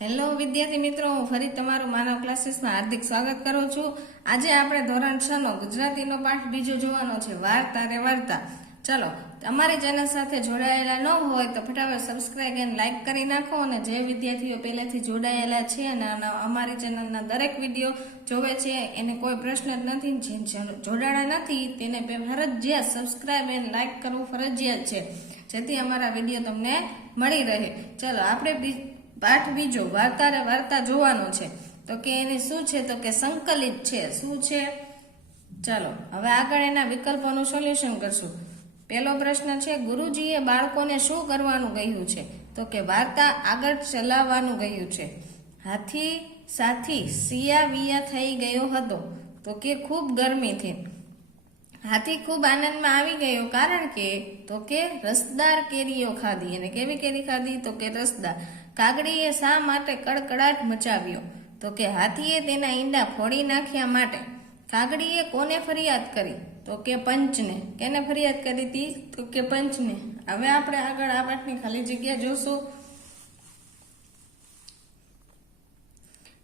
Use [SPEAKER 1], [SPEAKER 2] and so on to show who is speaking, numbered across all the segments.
[SPEAKER 1] Hello વિદ્યાર્થી મિત્રો, હું ફરી તમારું માનવ ક્લાસીસમાં હાર્દિક સ્વાગત કરું છું. આજે આપણે ધોરણ છ નો ગુજરાતીનો પાઠ બીજો જોવાનો છે, વાર્તા રે વાર્તા. ચલો અમારી ચેનલ સાથે જોડાયેલા ન હોય તો ફટાફટ સબસ્ક્રાઇબ એન્ડ લાઇક કરી નાખો અને જે વિદ્યાર્થીઓ પહેલેથી જોડાયેલા છે અને અમારી ચેનલના દરેક વીડિયો જોવે છે, એને કોઈ પ્રશ્ન જ નથી. જે જોડાણા નથી, તેને ફરજિયાત સબસ્ક્રાઇબ એન્ડ લાઇક કરવું ફરજિયાત છે, જેથી અમારા વીડિયો તમને મળી રહે. ચલો, આપણે પાઠ બીજો વાર્તાને વાર્તા જોવાનો છે. તો કે એને શું છે? તો કે સંકલિત છે. શું છે? ચાલો, હવે આગળ એના વિકલ્પોનું સોલ્યુશન કરશું. પહેલો પ્રશ્ન છે, ગુરુજીએ બાળકોને શું કરવાનું કહ્યું છે? તો કે વાર્તા આગળ ચલાવવાનું કહ્યું છે. હાથી સાથી સિયા વિયા થઈ ગયો હતો. તો કે ખૂબ ગરમીથી હાથી ખૂબ આનંદમાં આવી ગયો. કારણ કે, તો કે રસદાર કેરીઓ ખાધી. અને કેવી કેરી ખાધી? તો કે રસદાર. કાગડીએ શા માટે કડકડાટ મચાવ્યો? તો કે હાથીએ તેના ઈંડા ફોડી નાખ્યા માટે. કાગડીએ કોને ફરિયાદ કરી? તો કે પંચને. કેને ફરિયાદ કરી હતી તો કે પંચને. હવે આપણે આગળ આ પાઠની ખાલી જગ્યા જોશું.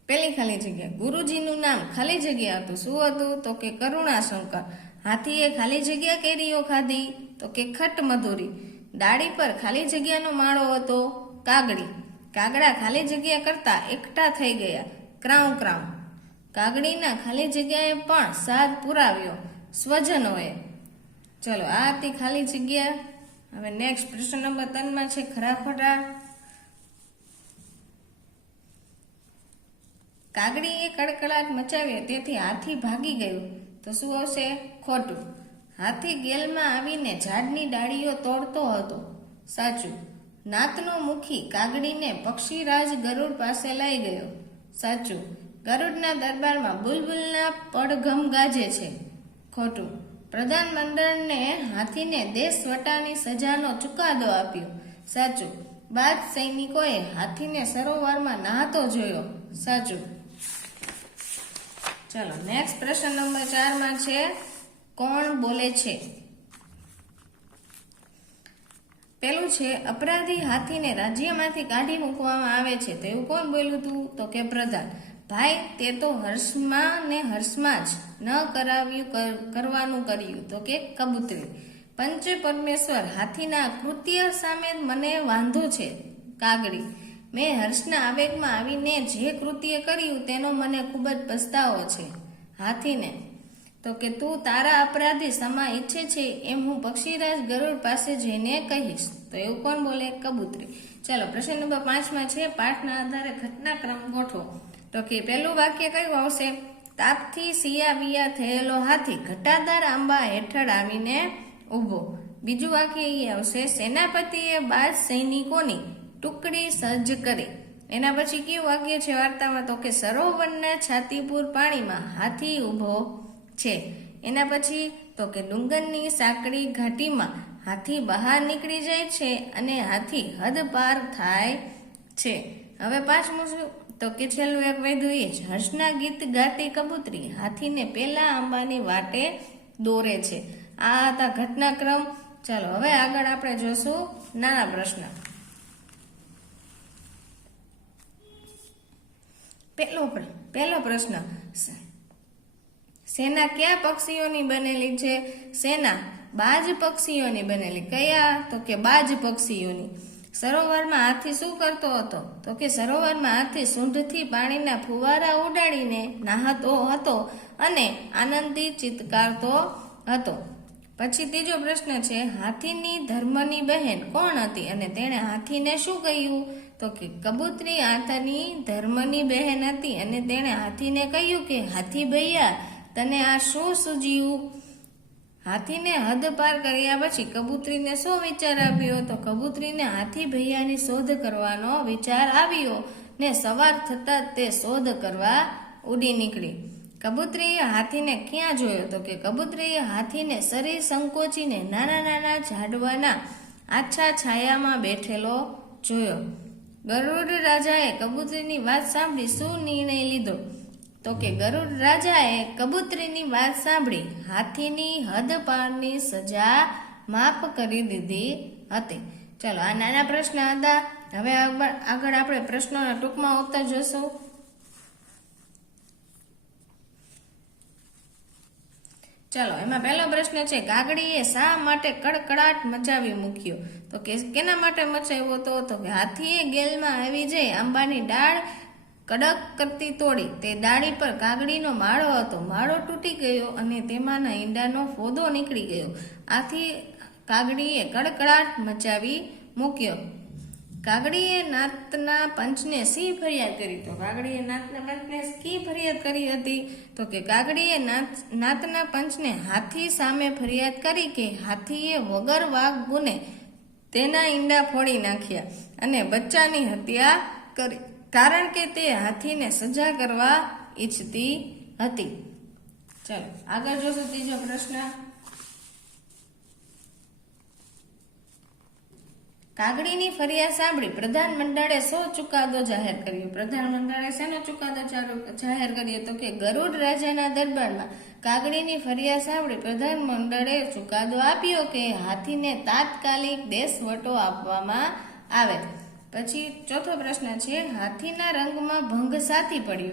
[SPEAKER 1] પેલી ખાલી જગ્યા. ગુરુજીનું નામ ખાલી જગ્યા હતું. શું હતું? તો કે કરુણાશંકર. હાથીએ ખાલી જગ્યા કેરીઓ ખાધી. તો કે ખટ મધુરી. ડાળી પર ખાલી જગ્યાનો માળો હતો કાગડી. કાગડા ખાલી જગ્યા કરતા એકઠા થઈ ગયા. Crow crow. કાગડીના ખાલી જગ્યાએ પણ સાદ પુરાવ્યો સ્વજનોએ. ચલો, આ હતી ખાલી જગ્યા. હવે નેક્સ્ટ પ્રશ્ન નંબર ત્રણમાં છે ખરા, ખોટા. કાગડીએ કડકડાટ મચાવ્યો તેથી હાથી ભાગી ગયો. તો શું આવશે? ખોટું. હાથી ગેલમાં આવીને ઝાડની ડાળીઓ તોડતો હતો. સાચું. નાતનો મુખી કાગડીને પક્ષીરાજ ગરુડ પાસે લઈ ગયો. સાચું, ગરુડના દરબારમાં બુલબુલના પડઘમ ગાજે છે. ખોટું પ્રધાનમંડળને હાથીને દેશ વટાની સજાનો ચુકાદો આપ્યો. સાચું, બાદ સૈનિકોએ હાથીને સરોવરમાં નહાતો જોયો. સાચું. ચલો નેક્સ્ટ પ્રશ્ન નંબર ચારમાં છે, કોણ બોલે છે? પેલું છે, અપરાધી હાથીને રાજ્યમાંથી કાઢી મૂકવામાં આવે છે. તો એવું કોણ બોલ્યું હતું તો કે પ્રધાન. ભાઈ, તે તો હર્ષમાં ને હર્ષમાં જ ન કરાવ્યું કરવાનું કર્યું. તો કે કબૂતરી. પંચ પરમેશ્વર, હાથીના કૃત્ય સામે મને વાંધો છે. કાગડી. મેં હર્ષના આવેગમાં આવીને જે કૃત્ય કર્યું તેનો મને ખૂબ જ પસ્તાવો છે. હાથીને. તો કે તું તારા અપરાધી સમા ઈચ્છે છે એમ હું પક્ષીરાજ ગરુડ પાસે જઈને કહીશ. તો એવું કોણ બોલે? કબૂતરી. ચાલો, પ્રશ્ન નંબર પાંચમાં છે, પાઠના આધારે ઘટનાક્રમ ગોઠવો. તો કે પહેલું વાક્ય કયું આવશે? તાપથી સિયા વિયા થયેલો હાથી ઘટાદાર આંબા હેઠળ આવીને ઊભો. બીજું વાક્ય એ આવશે, સેનાપતિએ બાદ સૈનિકોની ટુકડી સજ્જ કરી. એના પછી કયું વાક્ય છે વાર્તામાં? તો કે, સરોવરના છાતીપુર પાણીમાં હાથી ઊભો છે. એના પછી તો કે ડુંગરની સાંકડી ઘાટીમાં હાથી બહાર નીકળી જાય છે અને હાથી હદ પાર થાય છે. હવે પાંચમું શું? તો કે છેલ્લું એક વૈધું એ જ હર્ષના ગીત ગાતી કબૂતરી હાથીને પેલા આંબાની વાટે દોરે છે. આ હતા ઘટનાક્રમ. ચાલો, હવે આગળ આપણે જોશું નાના પ્રશ્ન. પહેલો પહેલો પ્રશ્ન. સેના કયા પક્ષીઓની બનેલી છે? સેના બાજ પક્ષીઓની બનેલી. કયા? તો કે બાજ પક્ષીઓની. સરોવરમાં હાથી શું કરતો હતો? તો કે સરોવરમાં હાથી સૂંઢથી પાણીના ફુવારા ઉડાડીને નાહતો હતો અને આનંદથી ચિત્કારતો હતો. પછી ત્રીજો પ્રશ્ન છે, હાથીની ધર્મની બહેન કોણ હતી? અને તેણે હાથીને શું કહ્યું? તો કે કબૂતરી હાથીની ધર્મની બહેન હતી અને તેણે હાથીને કહ્યું કે હાથી ભૈયા તને આ શું સૂજ્યું? હાથીને હદ પાર કર્યા પછી કબૂતરીને શું વિચાર આવ્યો? તો કબૂતરીને હાથી ભૈયાની શોધ કરવાનો વિચાર આવ્યો ને સવાર થતાં તે શોધ કરવા ઉડી નીકળી. કબૂતરીએ હાથીને ક્યાં જોયો તો કે કબૂતરીએ હાથીને શરીર સંકોચીને નાના નાના ઝાડવાના આછા છાયામાં બેઠેલો જોયો. ગરુડ રાજાએ કબૂતરીની વાત સાંભળી શું નિર્ણય લીધો? તો કે ગરુડ રાજાએ કબૂતરીની વાત સાંભળી. હાથીની હદ પારની સજા માફ કરી દીધી હતી. ચલો, આ નાના પ્રશ્ન હતા. હવે આગળ આપણે પ્રશ્નોના ટૂંકમાં ઉત્તર જોશું. ચાલો, એમાં પહેલો પ્રશ્ન છે કાગડીએ શા માટે કડકડાટ મચાવી મૂક્યો? તો કે, કેના માટે મચાવ્યો હતો તો કે, હાથીએ ગેલમાં આવી જઈ આંબાની ડાળ કડક કરતી તોડી તે ડાળી પર કાગડીનો માળો હતો. માળો તૂટી ગયો અને તેમાંના ઈંડાનો ફોદો નીકળી ગયો. આથી કાગડીએ કડકડાટ મચાવી મૂક્યો. કાગડીએ નાતના પંચને સી ફરિયાદ કરી? તો કાગડીએ નાતના પંચને કી ફરિયાદ કરી હતી? તો કે કાગડીએ નાત, નાતના પંચને હાથી સામે ફરિયાદ કરી કે હાથીએ વગર વાઘ ગુને તેના ઈંડા ફોડી નાખ્યા અને બચ્ચાની હત્યા કરી. કારણ કે તે હાથીને સજા કરવા ઈચ્છતી હતી. ચાલો, આગળ જોશું ત્રીજો પ્રશ્ન. કાગડીની ફરિયાદ સાંભળી પ્રધાન મંડળે સો ચુકાદો જાહેર કર્યો. પ્રધાન મંડળે શેનો ચુકાદો જાહેર કર્યો તો કે ગરુડ રાજાના દરબારમાં કાગડીની ફરિયાદ સાંભળી પ્રધાન મંડળે ચુકાદો આપ્યો કે હાથીને તાત્કાલિક દેશવટો આપવામાં આવે. પછી ચોથો પ્રશ્ન છે, હાથીના રંગમાં ભંગ સાથી પડ્યો?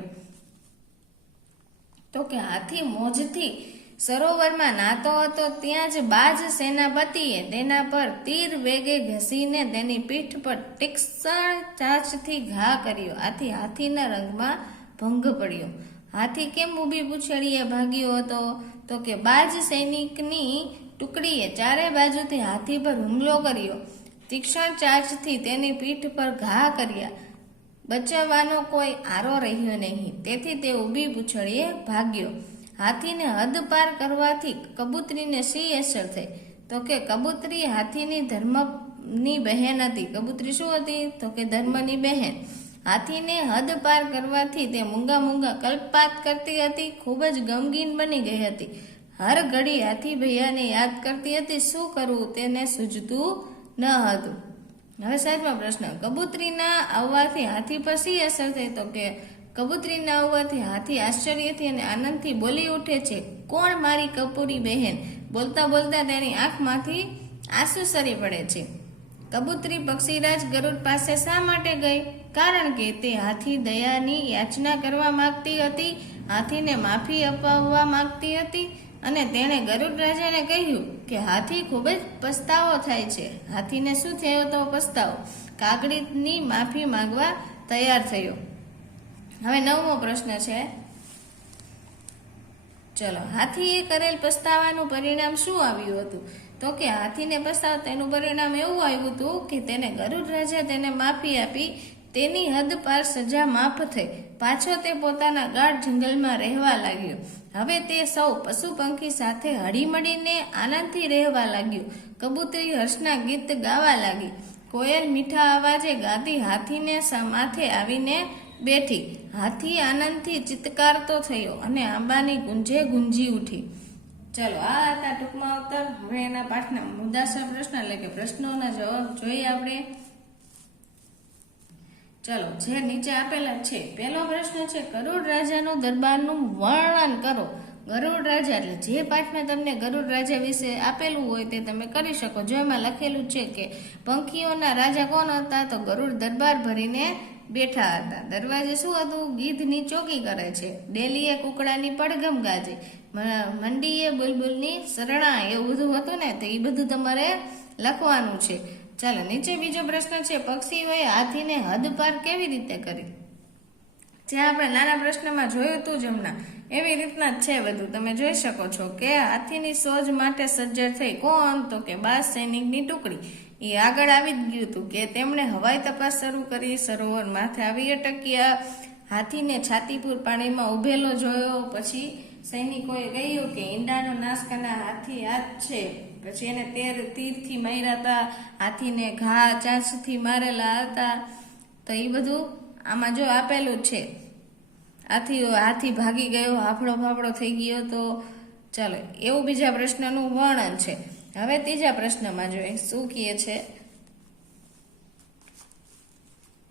[SPEAKER 1] તો કે હાથી મોજથી સરોવરમાં નાતો હતો, ત્યાં જ બાજ સેનાપતિએ તેના પર તીર વેગે ઘસીને તેની પીઠ પર તીક્ષ્ણ ચાંચથી ઘા કર્યો. આથી હાથીના રંગમાં ભંગ પડ્યો. હાથી કેમ ઊભી પૂછડીએ ભાગ્યો હતો? તો કે બાજ સૈનિકની ટુકડીએ ચારે બાજુથી હાથી પર હુમલો કર્યો. તીક્ષ્ણ ચાર્જથી તેની પીઠ પર ઘા કર્યા. બચાવવાનો કોઈ આરો રહ્યો નહીં. તેથી તે ઊભી પૂછડીએ ભાગ્યો. હાથીને હદ પાર કરવાથી કબૂતરીને શી અસર થઈ? તો કે કબૂતરી હાથીની ધર્મની બહેન હતી. કબૂતરી શું હતી? તો કે ધર્મની બહેન. હાથીને હદ પાર કરવાથી તે મૂંગા મૂંગા કલ્પાત કરતી હતી, ખૂબ જ ગમગીન બની ગઈ હતી. હર ઘડી હાથી ભૈયાને યાદ કરતી હતી, શું કરવું તેને સૂઝતું ન હતું. હવે સાહેબમાં પ્રશ્ન, કબૂતરીના આવવાથી હાથી પર શી અસર થઈ? તો કે કબૂતરીના આવવાથી હાથી આશ્ચર્યથી અને આનંદથી બોલી ઉઠે છે, કોણ મારી કપૂરી બહેન? બોલતા બોલતા તેની આંખમાંથી આંસુ સરી પડે છે. કબૂતરી પક્ષીરાજ ગરુડ પાસે શા માટે ગઈ? કારણ કે તે હાથી દયાની યાચના કરવા માંગતી હતી, હાથીને માફી અપાવવા માંગતી હતી. અને તેણે ગરુડ રાજાને કહ્યું કે હાથી ખૂબ જ પસ્તાવો થાય છે. હાથીને શું થયો તો પસ્તાવો? કાગડીની માફી માંગવા તૈયાર થયો. હવે નવમો પ્રશ્ન છે. ચલો, હાથીએ કરેલ પસ્તાવાનું પરિણામ શું આવ્યું હતું? તો કે હાથીને પસ્તાવ, તેનું પરિણામ એવું આવ્યું હતું કે તેને ગરુડ રાજા તેને માફી આપી તેની હદ પાર સજા માફ થઈ. પાછો તે પોતાના ગાઢ જંગલમાં રહેવા લાગ્યો. હવે તે સૌ પશુ પંખી સાથે હળીમળીને આનંદથી રહેવા લાગ્યું. કબૂતરી હર્ષના ગીત ગાવા લાગી. કોયલ મીઠા અવાજે ગાદી હાથીને માથે આવીને બેઠી. હાથી આનંદથી ચિત્કારતો થયો અને આંબાની ગુંજે ગુંજી ઉઠી. ચલો, આ હતા ટૂંકમાં અવતર હવે એના પાઠના મુદ્દાસર પ્રશ્ન એટલે કે પ્રશ્નોના જવાબ જોઈએ આપણે. ચલો, જે નીચે આપેલા છે, પહેલો પ્રશ્ન છે, ગરુડ રાજાનું દરબારનું વર્ણન કરો. ગરુડ રાજા એટલે જે પાઠમાં તમને ગરુડ રાજા વિશે આપેલું હોય તે તમે કરી શકો. જો એમાં લખેલું છે કે પંખીઓના રાજા કોણ હતા, તો ગરુડ દરબાર ભરીને બેઠા હતા. દરવાજે શું હતું? ગીધની ચોકી કરે છે. ડેલીએ કુકડાની પડઘમ ગાજે. મંડીએ બુલબુલની શરણા એવું બધું હતું ને, તો એ બધું તમારે લખવાનું છે. ચાલો, નીચે બીજો પ્રશ્ન છે, પક્ષીઓએ હાથીને હદ પાર કેવી રીતે કરી? જે આપણે નાના પ્રશ્નમાં જોયું હતું જ હમણાં. એવી રીતના જ છે બધું. તમે જોઈ શકો છો કે હાથીની સોજ માટે સજ્જડ થઈ કોણ? તો કે બાસ સૈનિકની ટુકડી. એ આગળ આવી જ ગયું હતું કે તેમણે હવાઈ તપાસ શરૂ કરી, સરોવર માથે આવી અટક્યા હાથીને છાતીપુર પાણીમાં ઉભેલો જોયો. પછી સૈનિકોએ કહ્યું કે ઈંડાનો નાશ કરનાર હાથી હાથ છે. પછી એને તેર તીરથી માર્યા હતા, હાથીને ઘા ચાંચથી મારેલા હતા. તો એ બધું આમાં જો આપેલું છે. આથી હાથી ભાગી ગયો હાફળો ફાફડો થઈ ગયો તો ચાલો, એવું બીજા પ્રશ્નનું વર્ણન છે. હવે ત્રીજા પ્રશ્નમાં જોઈએ, શું કહે છે?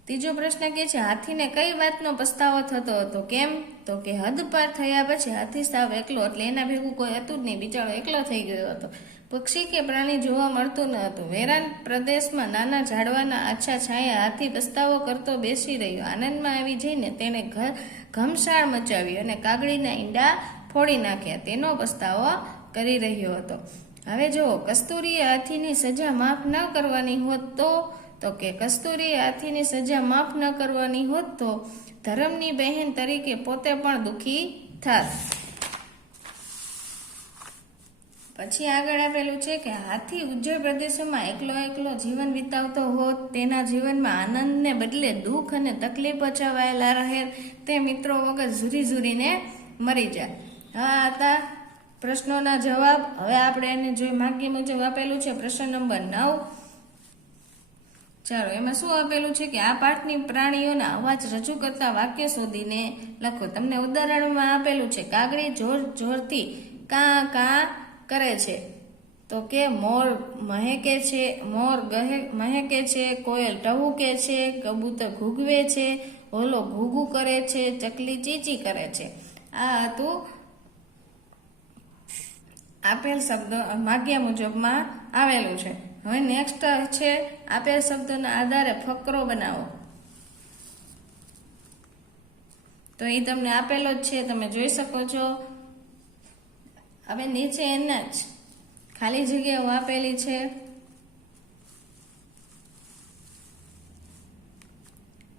[SPEAKER 1] ત્રીજો પ્રશ્ન કે છે, હાથીને કઈ વાતનો પસ્તાવો થતો હતો? કેમ? તો કે હદ પાર થયા પછી હાથી સાવ એકલો, એટલે એના ભેગું કોઈ હતું જ નહીં, બિચારો એકલો થઈ ગયો હતો. પક્ષી કે પ્રાણી જોવા મળતું ન હતું. વેરાન પ્રદેશમાં નાના ઝાડવાના આછા છાયા હાથી પસ્તાવો કરતો બેસી રહ્યો. આનંદમાં આવી જઈને તેણે ઘ- ઘમસાણ મચાવી અને કાગડીના ઈંડા ફોડી નાખ્યા. તેનો પસ્તાવો કરી રહ્યો હતો. હવે જુઓ કસ્તુરીએ હાથીની સજા માફ ન કરવાની હોત તો તો કે કસ્તુરીએ હાથીની સજા માફ ન કરવાની હોત તો ધર્મની બહેન તરીકે પોતે પણ દુઃખી થાત. પછી આગળ આપેલું છે કે હાથી ઉજ્જળ પ્રદેશોમાં એકલો એકલો જીવન વિતાવતો હોત, તેના જીવનમાં આનંદને બદલે દુઃખ અને તકલીફ પચાવાયેલા રહે, તે મિત્રો વગર ઝૂરી ઝૂરીને મરી જાય. આ હતા પ્રશ્નોના જવાબ. હવે આપણે એને જોઈ માગી મુજબ આપેલું છે પ્રશ્ન નંબર નવ. ચાલો, એમાં શું આપેલું છે કે આ પાઠની પ્રાણીઓના અવાજ રજૂ કરતા વાક્ય શોધીને લખો. તમને ઉદાહરણમાં આપેલું છે કાગડી જોર જોરથી કા કા કરે છે. તો કે મોર મહેકે છે, મોર ગહે મહેકે છે, કોયલ ટહુકે છે, કબૂતર ઘૂગવે છે ઓલો ઘૂગુ કરે છે, ચકલી ચીચી કરે છે. આ હતું આપેલ શબ્દ માગ્યા મુજબમાં આવેલું છે. હવે નેક્સ્ટ છે આપેલ શબ્દના આધારે ફકરો બનાવો. તો એ તમને આપેલો જ છે, તમે જોઈ શકો છો. હવે નીચે એના જ. ખાલી જગ્યાઓ આપેલી છે.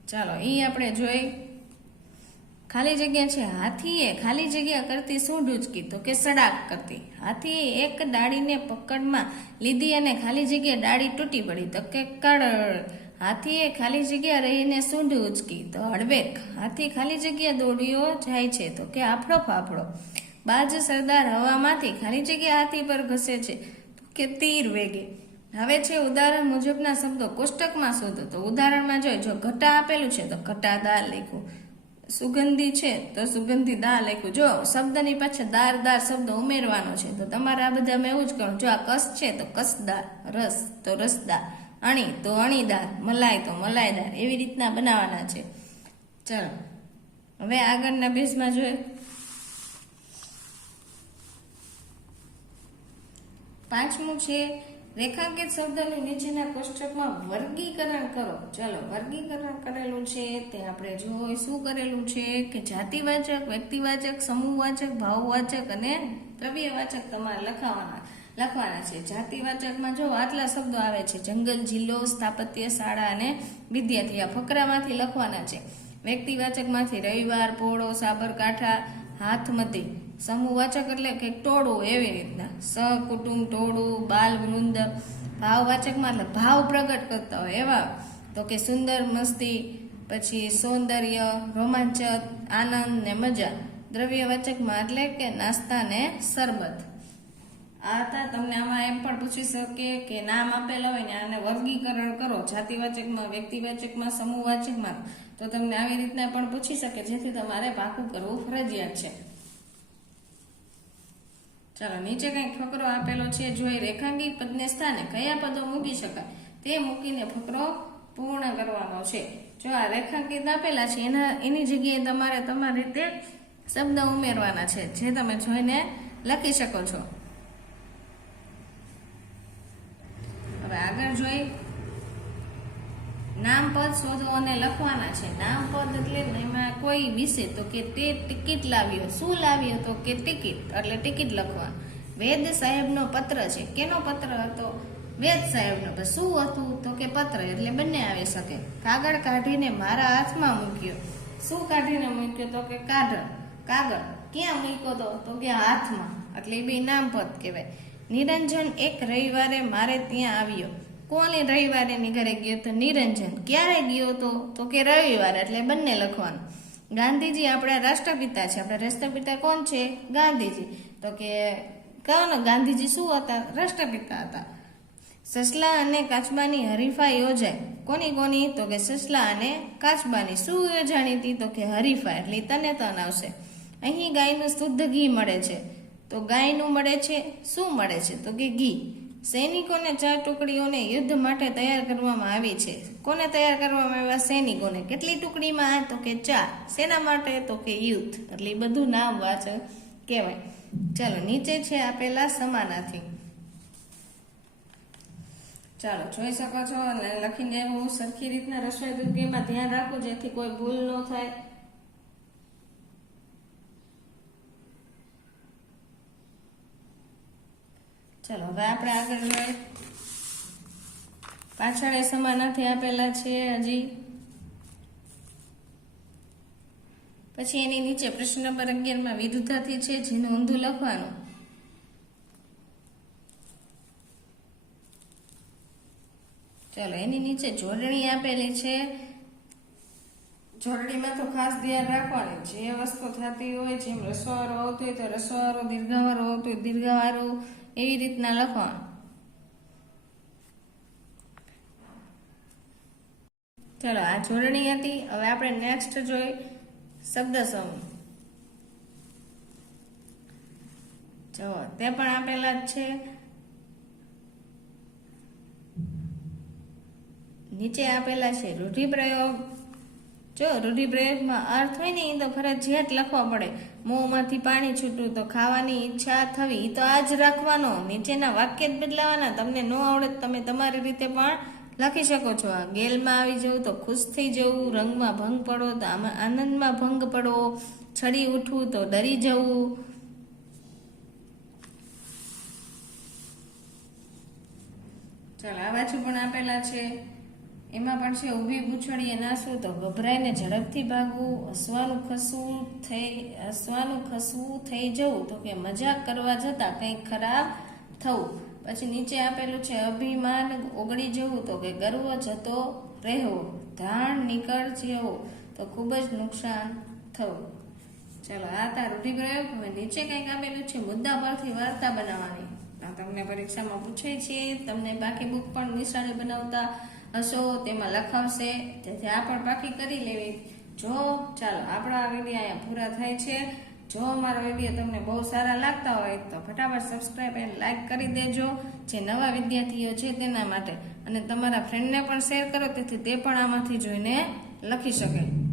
[SPEAKER 1] ચાલો એ આપણે જોઈ. ખાલી જગ્યા છે. હાથીએ ખાલી જગ્યા કરતી શું ડૂચકી? તો કે સડાક કરતી. હાથીએ એક ડાળીને પકડમાં લીધી અને ખાલી જગ્યા ડાળી તૂટી પડી. તો કે કડ હાથીએ ખાલી જગ્યા રહીને સૂંઢ ઉચકી તો હળવેક. હાથી ખાલી જગ્યા દોડ્યો જાય છે. તો કે આફડો ફાફડો. બાજ સરદાર હવામાંથી ખાલી જગ્યા હાથી પર ઘસે છે કે તીર વેગે. હવે છે, ઉદાહરણ મુજબના શબ્દો કોષ્ટકમાં શોધો. તો ઉદાહરણમાં જોઈએ જો ઘટા આપેલું છે, તો ઘટાદાર લખ્યું સુગંધી છે, તો સુગંધી દાળ લખ્યું જો શબ્દની પાછળ દાર દાર શબ્દ ઉમેરવાનો છે, તો તમારે આ બધામાં એવું જ કરવું જો આ કસ છે, તો કસદાર રસ, તો રસદાર અણી, તો અણીદાર મલાઈ, તો મલાઈદાર એવી રીતના બનાવવાના છે. ચલો, હવે આગળના બેઝમાં જોઈએ. પાંચમું છે, રેખાંકિત શબ્દની નીચેના કોષ્ટકમાં વર્ગીકરણ કરો. ચલો, વર્ગીકરણ કરેલું છે, તે આપણે જોઈ શું કરેલું છે કે જાતિવાચક, વ્યક્તિવાચક, સમૂહવાચક, ભાવવાચક અને દ્રવ્યવાચક તમારે લખાવાના, લખવાના છે. જાતિવાચકમાં જો આટલા શબ્દો આવે છે, જંગલ, જિલ્લો, સ્થાપત્ય શાળા અને વિદ્યાર્થી, આ ફકરામાંથી લખવાના છે. વ્યક્તિવાચકમાંથી રવિવાર, પોળો, સાબરકાંઠા, હાથમતી. સમૂહવાચક એટલે કે ટોળું એવી રીતના. સહકુટુંબ ટોળું, બાલ, વૃંદ. ભાવવાચકમાં એટલે ભાવ પ્રગટ કરતા હોય એવા. તો કે સુંદર, મસ્તી, પછી સૌંદર્ય, રોમાંચક, આનંદ ને મજા. દ્રવ્યવાચકમાં એટલે કે નાસ્તા ને શરબત. આ હતા. તમને આમાં એમ પણ પૂછી શકે કે નામ આપેલા હોય ને આને વર્ગીકરણ કરો. જાતિવાચકમાં વ્યક્તિવાચકમાં સમૂહવાચકમાં તો તમને આવી રીતના પણ પૂછી શકે, જેથી તમારે પાકું કરવું ફરજિયાત છે. ચાલો, નીચે કંઈક ફકરો આપેલો છે જોઈ રેખાંકિત પદને સ્થાને કયા પદો મૂકી શકાય, તે મૂકીને ફકરો પૂર્ણ કરવાનો છે. જો આ રેખાંકિત આપેલા છે, એના, એની જગ્યાએ તમારે તમારી રીતે શબ્દ ઉમેરવાના છે, જે તમે જોઈને લખી શકો છો. હવે આગળ જોઈ નામ પદ શોધો અને લખવાના છે. નામ પદ એટલે એમાં કોઈ વિશે તો કે તે ટિકિટ લાવ્યો, શું લાવ્યો તો કે ટિકિટ, એટલે ટિકિટ લખવા. વેદ સાહેબનો પત્ર છે. કેનો પત્ર હતો? વેદ સાહેબનો. તો શું હતું? તો કે પત્ર, એટલે બંને આવી શકે. કાગળ કાઢીને મારા હાથમાં મૂક્યો. શું કાઢીને મૂક્યો? તો કે કાઢ કાગળ. ક્યાં મૂક્યો તો? તો કે હાથમાં. એટલે એ બી નામ પદ કહેવાય. નિરંજન એક રવિવારે મારે ત્યાં આવ્યો. કોને રવિવારે ની ઘરે ગયો તો નિરંજન? ક્યારે ગયો તો? તો કે રવિવારે, એટલે બંને લખવાનું. ગાંધીજી આપણા રાષ્ટ્રપિતા છે. આપણા રાષ્ટ્રપિતા કોણ છે? ગાંધીજી. તો કે કોણ ગાંધીજી શું હતા? રાષ્ટ્રપિતા હતા. સસલા અને કાચબાની હરીફાઈ યોજાય. કોની કોની? તો કે સસલા અને કાચબાની. શું યોજાણી હતી? તો કે હરીફા, એટલે તને તન આવશે અહીં ગાયનું શુદ્ધ ઘી મળે છે. તો ગાયનું મળે છે? શું મળે છે? તો કે ઘી. સૈનિકોને ચાર ટુકડીઓને યુદ્ધ માટે તૈયાર કરવામાં આવી છે. કોને તૈયાર કરવામાં આવ્યા સૈનિકોને? કેટલી ટુકડીમાં? તો કે ચાર. શેના માટે તો કે યુદ્ધ. એટલે બધું નામ વાંચ, કહેવાય. ચાલો, નીચે છે આપેલા સમાનાથી ચાલો, જોઈ શકો છો અને લખીને હું સરખી રીતના રસોઈ દુર્ગીમાં ધ્યાન રાખું, જેથી કોઈ ભૂલ ન થાય. ચાલો, હવે આપણે આગળ પાછળ એ સમાનાર્થી આપેલા છે હજી. પછી એની નીચે પ્રશ્ન નંબર અગિયારમાં વિરુદ્ધાર્થી છે જેનું ઊંધું લખવાનું. ચાલો, એની નીચે જોડણી આપેલી છે. જોડણીમાં તો ખાસ ધ્યાન રાખવાની. જે વસ્તુ થતી હોય, જેમ રસોવાળો આવતો હોય તો રસોવાળો, દીર્ઘાવાળો આવતો હોય દીર્ઘાવાળો. એવી રીતના લખવાનું ચલો, આ જોડણી હતી. હવે આપણે નેક્સ્ટ જોઈ શબ્દ સમૂહ. જો, તે પણ આપેલા જ છે. નીચે આપેલા છે, રૂઢિપ્રયોગ. જો, રૂઢિપ્રયોગમાં અર્થ હોય ને એ તો ફરજિયાત લખવા પડે. મોંમાંથી પાણી છૂટવું તો ખાવાની ઈચ્છા થવી તો આ જ રાખવાનો. નીચેના વાક્ય જ બદલાવાના. તમને ન આવડે તમે તમારી રીતે પણ લખી શકો છો. આ ગેલમાં આવી જવું તો ખુશ થઈ જવું, રંગમાં ભંગ પડો તો આમાં આનંદમાં ભંગ પડો, છડી ઉઠવું તો ડરી જવું. ચાલો, આ વાંચું પણ આપેલા છે. એમાં પણ છે, ઊભી પૂંછડીએ નાસવું તો ગભરાઈને ઝડપથી ભાગવું, હસવાનું ખસવું થઈ, હસવાનું ખસવું થઈ જવું તો કે મજાક કરવા જતાં કંઈક ખરાબ થવું. પછી નીચે આપેલું છે, અભિમાન ઓગળી જવું તો કે ગર્વ જતો રહેવો, ધાણ નીકળ જેવો તો ખૂબ જ નુકસાન થવું. ચાલો, આ તા રૂઢિપ્રયોગ. હવે નીચે કંઈક આપેલું છે, મુદ્દા પરથી વાર્તા બનાવવાની. આ તમને પરીક્ષામાં પૂછે છે તમને બાકી બુક પણ નિશાળે બનાવતા હશો, તેમાં લખાવશે, તેથી આ પણ બાકી કરી લેવી. જો, ચાલો, આપણા વીડિયો અહીંયા પૂરા થાય છે. જો અમારા વીડિયો તમને બહુ સારા લાગતા હોય, તો ફટાફટ સબસ્ક્રાઈબ એન્ડ લાઇક કરી દેજો. જે નવા વિદ્યાર્થીઓ છે, તેના માટે. અને તમારા ફ્રેન્ડને પણ શેર કરો, તેથી તે પણ આમાંથી જોઈને લખી શકે.